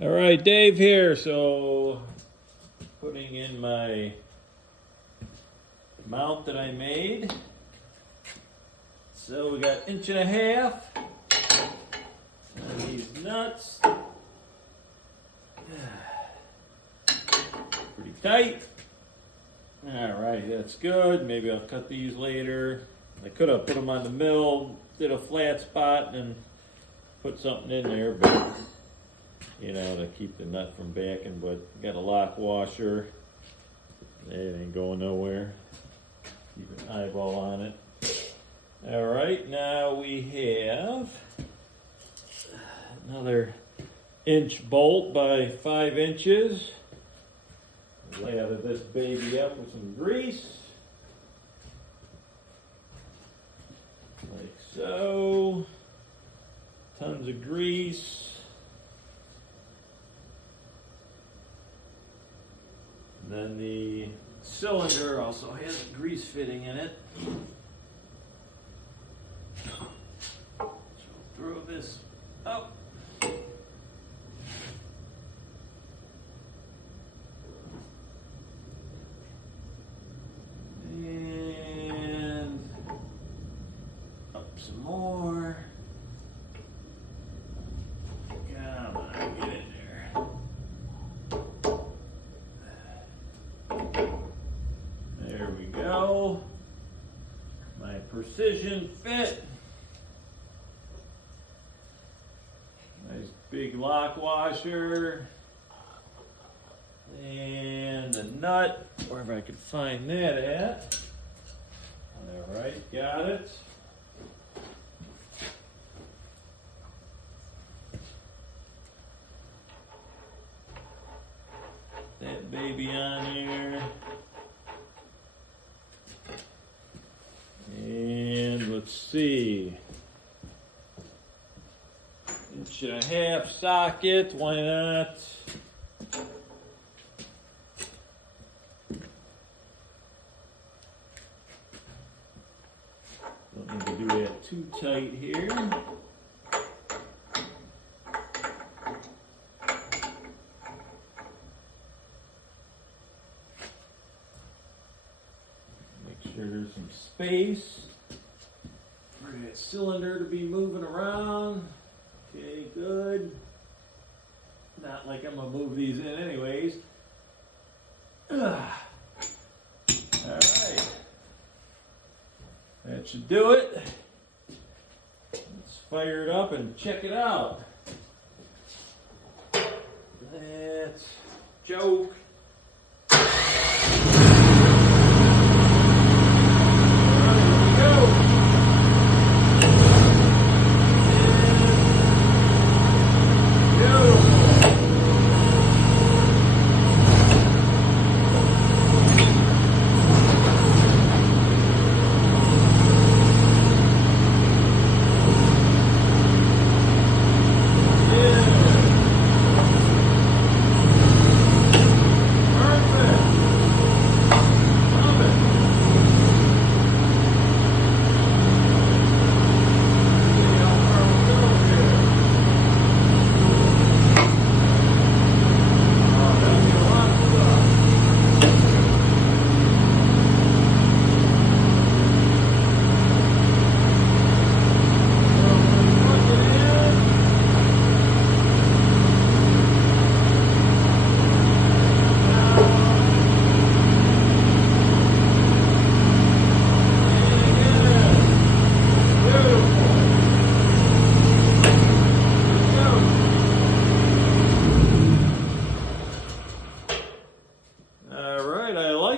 All right, Dave here. So, putting in my mount that I made. So we got 1.5 inches. And these nuts. Pretty tight. All right, that's good. Maybe I'll cut these later. I could have put them on the mill, did a flat spot, and put something in there, but you know, to keep the nut from backing. But got a lock washer. It ain't going nowhere. Keep an eyeball on it. All right, now we have another inch bolt by 5 inches. Lather this baby up with some grease. Like so. Tons of grease. And then the cylinder also has a grease fitting in it. So throw this up. And up some more. Come on, get in there. There we go. My precision fit. Nice big lock washer. And a nut, wherever I could find that at. All right, got it. That baby on here. And let's see. 1.5 inch socket, why not? Don't need to do that too tight here. Make sure there's some space for that cylinder to be moving around. Okay, good. Not like I'm gonna move these in anyways. All right. That should do it. Let's fire it up and check it out. Let's choke.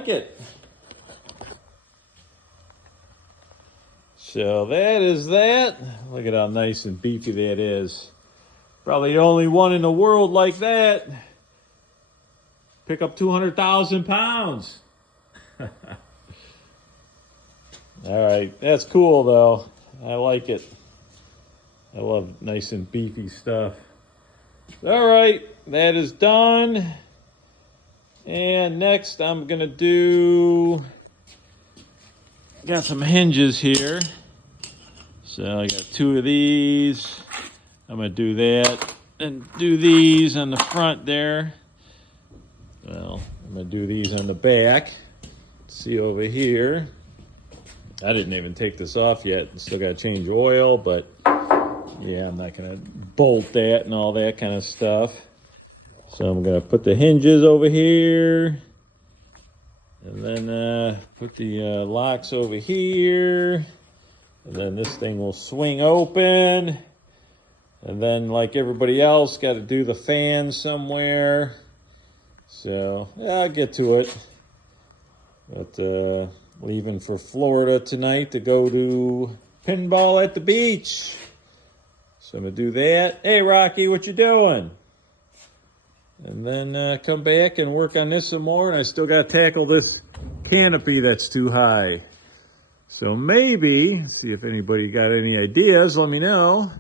It. So that is that. Look at how nice and beefy that is. Probably the only one in the world like that. Pick up 200,000 pounds. All right, that's cool though. I like it. I love nice and beefy stuff. All right, that is done. And next I'm gonna got some hinges here. So I got 2 of these. I'm gonna do that. and do these on the front there. Well, I'm gonna do these on the back. See over here. I didn't even take this off yet. Still gotta change oil, but yeah, I'm not gonna bolt that and all that kind of stuff. So I'm gonna put the hinges over here. And then put the locks over here. And then this thing will swing open. And then, like everybody else, got to do the fan somewhere. So, yeah, I'll get to it. But leaving for Florida tonight to go to pinball at the beach. So I'm going to do that. Hey, Rocky, what you doing? And then come back and work on this some more. And I still got to tackle this canopy that's too high. So maybe, see if anybody got any ideas, let me know.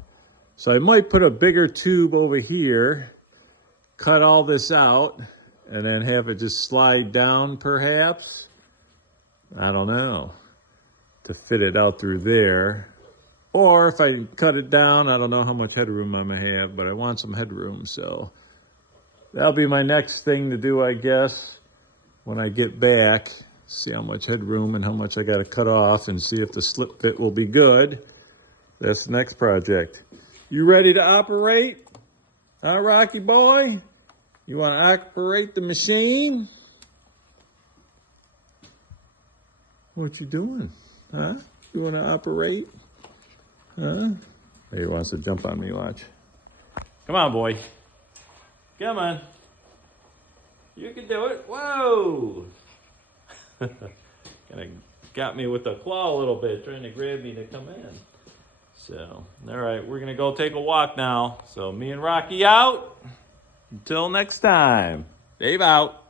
So I might put a bigger tube over here, cut all this out, and then have it just slide down perhaps. I don't know, to fit it out through there. Or if I cut it down, I don't know how much headroom I'm gonna have, but I want some headroom, so that'll be my next thing to do, I guess, when I get back. See how much headroom and how much I got to cut off and see if the slip fit will be good. That's the next project. You ready to operate? Huh, Rocky boy? You want to operate the machine? What you doing? Huh? You want to operate? Huh? He wants to jump on me, watch. Come on, boy. Come on. You can do it. Whoa! Kind of got me with the claw a little bit, trying to grab me to come in. So, all right, we're going to go take a walk now. So, me and Rocky out. Until next time. Dave out.